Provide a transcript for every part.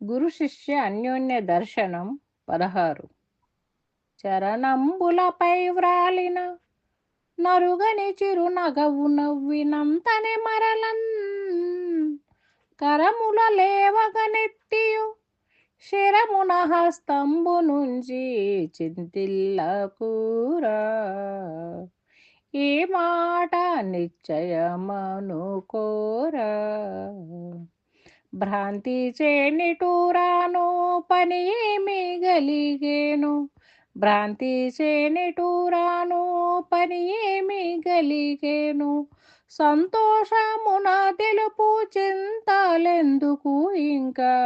గురు శిష్య అన్యోన్య దర్శనం 16. చరణంబులపై వ్రాలిన నరుగని చిరునగవు నవ్వినంతనే మరలన్ కరముల లేవగనెత్తియు శిరమున హస్తంబు నుంచి చింతిల్లకూరా ఈ మాట నిశ్చయమనుకోరా భ్రాంతి చేనిటూరాను పని ఏమి గలిగేను భ్రాంతి చేనిటూరాను పని ఏమి గలిగేను సంతోషమున తెలుపు చింతలెందుకు ఇంకా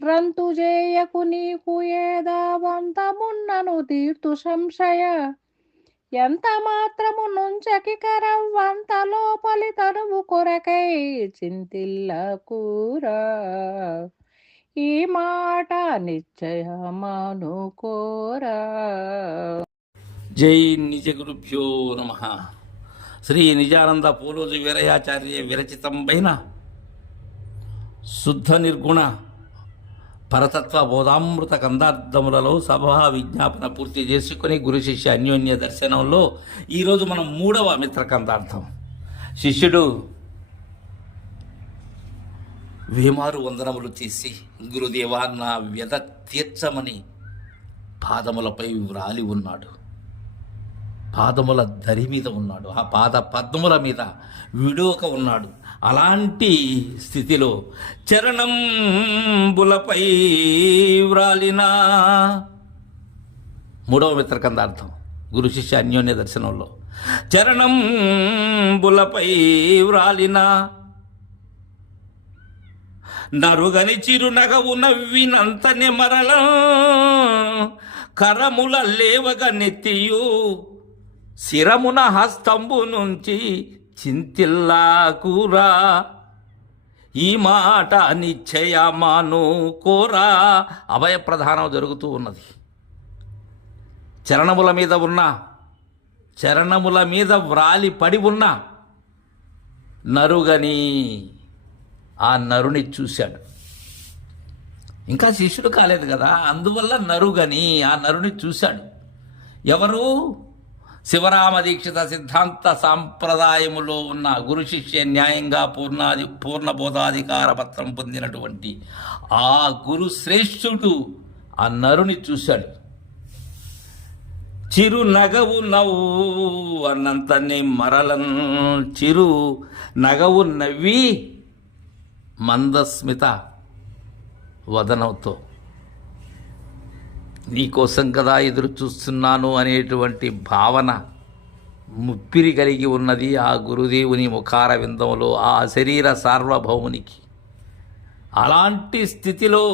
రంతు చేయకు నీకు ఏదావంతమున్నను తీర్తు సంశయ ఎంత మాత్రము నుంచకి కరవ్వంత లోపలి తనువు కొరకై చింతిల్లకూరా ఈ మాట నిశ్చయమనుకోరా. జై నిజ గురుభ్యో నమ. శ్రీ నిజానంద పోలోజు వీరయాచార్య విరచితంపైన శుద్ధ నిర్గుణ పరతత్వ బోధామృత కందార్థములలో సభా విజ్ఞాపన పూర్తి చేసుకుని గురు శిష్య అన్యోన్య దర్శనంలో ఈరోజు మనం 3వ మిత్ర కందార్థం. శిష్యుడు వేమారు వందనములు చేసి గురుదేవా నా వ్యధ తీర్చమని పాదములపై వ్రాలి ఉన్నాడు. పాదముల దరి మీద ఉన్నాడు, ఆ పాద పద్మముల మీద విడోక ఉన్నాడు. అలాంటి స్థితిలో చరణంబులపై వ్రాలిన 3వ మిత్రకందార్థం గురు శిష్య అన్యోన్య దర్శనంలో చరణంబులపై వ్రాలిన నరుగని చిరునగవు నవ్వినంతనే మరల కరముల లేవగ నెత్తియు శిరమున హస్తంబు నుంచి చింతిల్లాకూరా ఈ మాట నిశ్చయమాను కోరా. అభయ ప్రధానం జరుగుతూ ఉన్నది. చరణముల మీద వ్రాలి పడి ఉన్న నరుగని ఆ నరుని చూశాడు. ఇంకా శిష్యుడు కాలేదు కదా, అందువల్ల నరుగని ఆ నరుని చూశాడు. ఎవరు? శివరామ దీక్షిత సిద్ధాంత సాంప్రదాయములో ఉన్న గురు శిష్య న్యాయంగా పూర్ణ బోధాధికార పత్రం పొందినటువంటి ఆ గురు శ్రేష్ఠుడు ఆ నరుని చూశాడు. చిరు నగవు నవ్వు అన్నంతనే మరలన్ చిరు నగవు నవ్వి మందస్మిత వదనంతో నీకోసం కదా ఎదురు చూస్తున్నాను అనేటువంటి భావన ముప్పిరి కలిగి ఉన్నది ఆ గురుదేవుని ముఖార విందంలో, ఆ శరీర సార్వభౌమునికి. అలాంటి స్థితిలో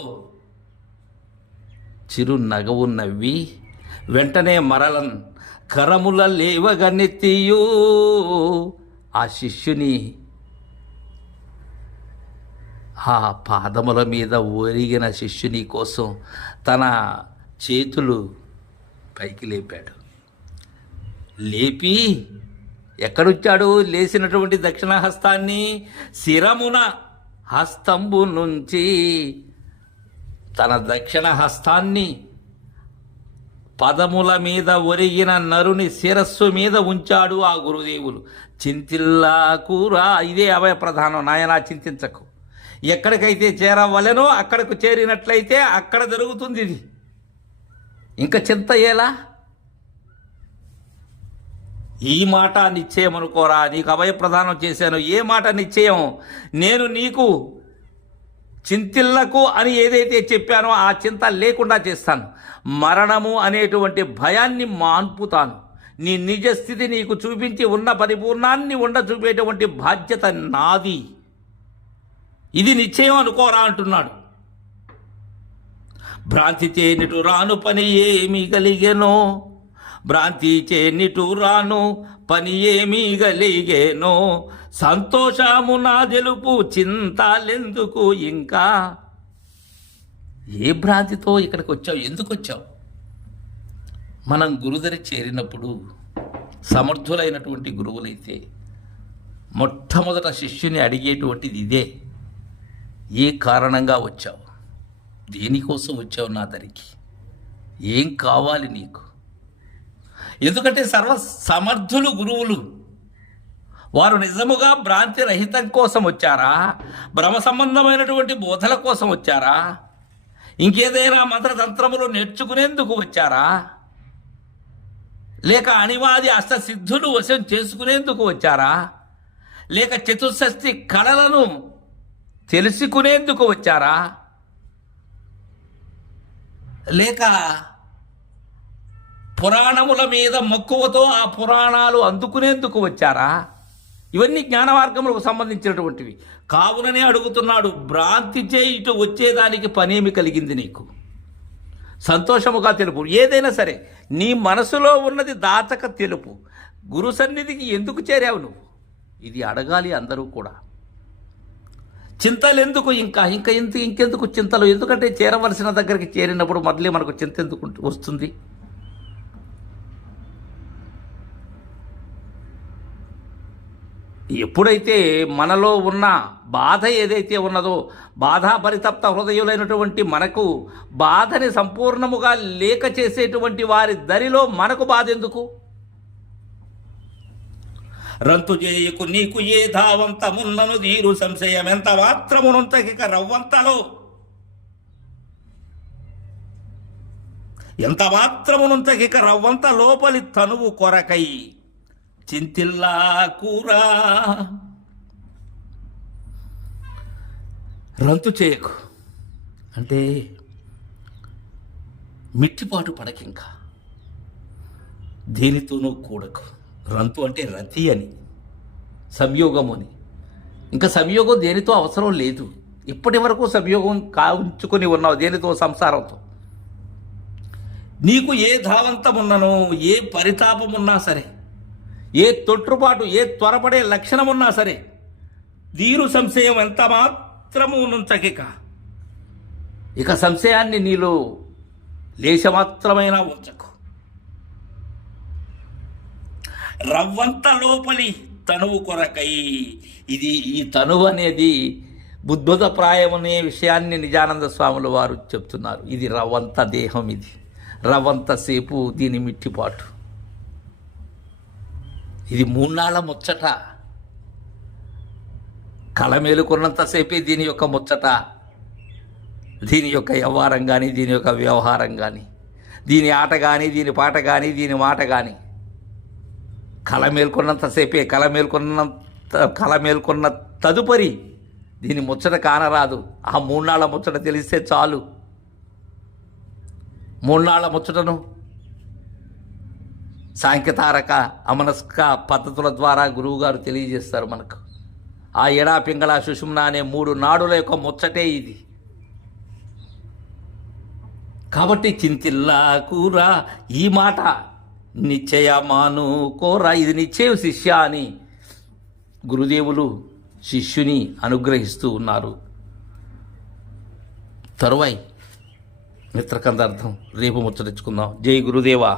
చిరు నగవు నవ్వి వెంటనే మరలన్ కరముల లేవగనెత్తియు ఆ శిష్యుని ఆ పాదముల మీద ఒరిగిన శిష్యుని కోసం తన చేతులు పైకి లేపాడు. లేపి ఎక్కడుచ్చాడు? లేచినటువంటి దక్షిణహస్తాన్ని శిరమున హస్తంబు నుంచి తన దక్షిణ హస్తాన్ని పదముల మీద ఒరిగిన నరుని శిరస్సు మీద ఉంచాడు ఆ గురుదేవులు. చింతిల్లాకూరా. ఇదే అభయ ప్రధానం. నాయనా చింతించకు. ఎక్కడికైతే చేరవలెనో అక్కడకు చేరినట్లయితే అక్కడ జరుగుతుంది ఇది. ఇంకా చింత ఎలా? ఈ మాట నిశ్చయం అనుకోరా. నీకు అభయ ప్రదానం చేశాను. ఏ మాట నిశ్చయం? నేను నీకు చింతిల్లకు అని ఏదైతే చెప్పానో ఆ చింత లేకుండా చేస్తాను. మరణము అనేటువంటి భయాన్ని మాన్పుతాను. నీ నిజస్థితి నీకు చూపించి ఉన్న పరిపూర్ణాన్ని చూపేటువంటి బాధ్యత నాది. ఇది నిశ్చయం అనుకోరా అంటున్నాడు. భ్రాంతి చేనిటు రాను పని ఏమి గలిగేనో, భ్రాంతి చేనిటు రాను పని ఏమి గలిగేనో, సంతోషము నా తెలుపు చింతలెందుకు ఇంకా. ఏ భ్రాంతితో ఇక్కడికి వచ్చావు? ఎందుకు వచ్చావు? మనం గురుదరి చేరినప్పుడు సమర్థులైనటువంటి గురువులైతే మొట్టమొదట శిష్యుని అడిగేటువంటిది ఇదే. ఏ కారణంగా వచ్చావు? దేనికోసం వచ్చావు నా దరికి? ఏం కావాలి నీకు? ఎందుకంటే సర్వ సమర్థులు గురువులు. వారు నిజముగా భ్రాంతి రహితం కోసం వచ్చారా? భ్రమ సంబంధమైనటువంటి బోధల కోసం వచ్చారా? ఇంకేదైనా మంత్రతంత్రములు నేర్చుకునేందుకు వచ్చారా? లేక అణివాది అష్టసిద్ధులు వశం చేసుకునేందుకు వచ్చారా? లేక చతుషష్ఠి కళలను తెలుసుకునేందుకు వచ్చారా? లేక పురాణముల మీద మక్కువతో ఆ పురాణాలు అందుకునేందుకు వచ్చారా? ఇవన్నీ జ్ఞాన మార్గములకు సంబంధించినటువంటివి. కావుననే అడుగుతున్నాడు, భ్రాంతిచే ఇటు వచ్చేదానికి పనేమి కలిగింది నీకు? సంతోషముగా తెలుపు. ఏదైనా సరే నీ మనసులో ఉన్నది దాచక తెలుపు. గురు సన్నిధికి ఎందుకు చేరావు నువ్వు? ఇది అడగాలి అందరూ కూడా. చింతలు ఎందుకు? ఇంకెందుకు చింతలు? ఎందుకంటే చేరవలసిన దగ్గరికి చేరినప్పుడు మళ్ళీ మనకు చింత ఎందుకు వస్తుంది? ఎప్పుడైతే మనలో ఉన్న బాధ ఏదైతే ఉన్నదో, బాధా పరితప్త హృదయులైనటువంటి మనకు బాధని సంపూర్ణముగా లేక చేసేటువంటి వారి దరిలో మనకు బాధ ఎందుకు? రంతు చేయకు నీకు ఏ ధావంతమున్నను దీరు సంశయం ఎంత మాత్రమునంతకిక రవ్వంతలో, ఎంత మాత్రమునంతకిక రవ్వంత లోపలి తనువు కొరకై చింతిల్లా కూరా. రంతు చేయకు అంటే మిట్టిపాటు పడకింకా, దేనితోనూ కూడకు. రంతు అంటే రతి అని, సంయోగము అని. ఇంకా సంయోగం దేనితో అవసరం లేదు. ఇప్పటి వరకు సంయోగం కావుంచుకొని ఉన్నావు దేనితో? సంసారంతో. నీకు ఏ ధావంతమున్నను, ఏ పరితాపమున్నా సరే, ఏ తొట్టుబాటు, ఏ త్వరపడే లక్షణమున్నా సరే, దీరు సంశయం ఎంత మాత్రము నుంచకిక, ఇక సంశయాన్ని నీలో లేశమాత్రమైనా ఉంచకు. రవ్వంత లోపలి తనువు కొరకై. ఈ తనువు అనేది బుద్ధుత ప్రాయం అనే విషయాన్ని నిజానంద స్వాములు వారు చెప్తున్నారు. ఇది రవ్వంత దేహం, ఇది రవ్వంత సేపు దీని మిట్టిపాటు. ఇది మూన్నాళ్ళ ముచ్చట. కళ మేలుకున్నంతసేపే దీని యొక్క ముచ్చట, దీని యొక్క వ్యవహారం కానీ, దీని యొక్క వ్యవహారం కానీ, దీని ఆట కానీ, దీని పాట కానీ, దీని మాట కానీ. కళ మేల్కొన్నంతసేపే, కళ మేల్కొన్న తదుపరి దీని ముచ్చట కానరాదు. ఆ మూన్నాళ్ళ ముచ్చట తెలిస్తే చాలు. మూన్నాళ్ళ ముచ్చటను సాంఖ్యతారక అమనస్క పద్ధతుల ద్వారా గురువుగారు తెలియజేస్తారు మనకు. ఆ ఎడా పింగళ సుషుమ్న అనే 3 నాడుల యొక్క ముచ్చటే ఇది. కాబట్టి చింతిల్లా కూరా, ఈ మాట నిశ్చయమాను కోరా, ఇది నిశ్చయం శిష్య అని గురుదేవులు శిష్యుని అనుగ్రహిస్తూ ఉన్నారు. తరువాయి మిత్రకందార్థం రేపు ముచ్చటించుకుందాం. జై గురుదేవా.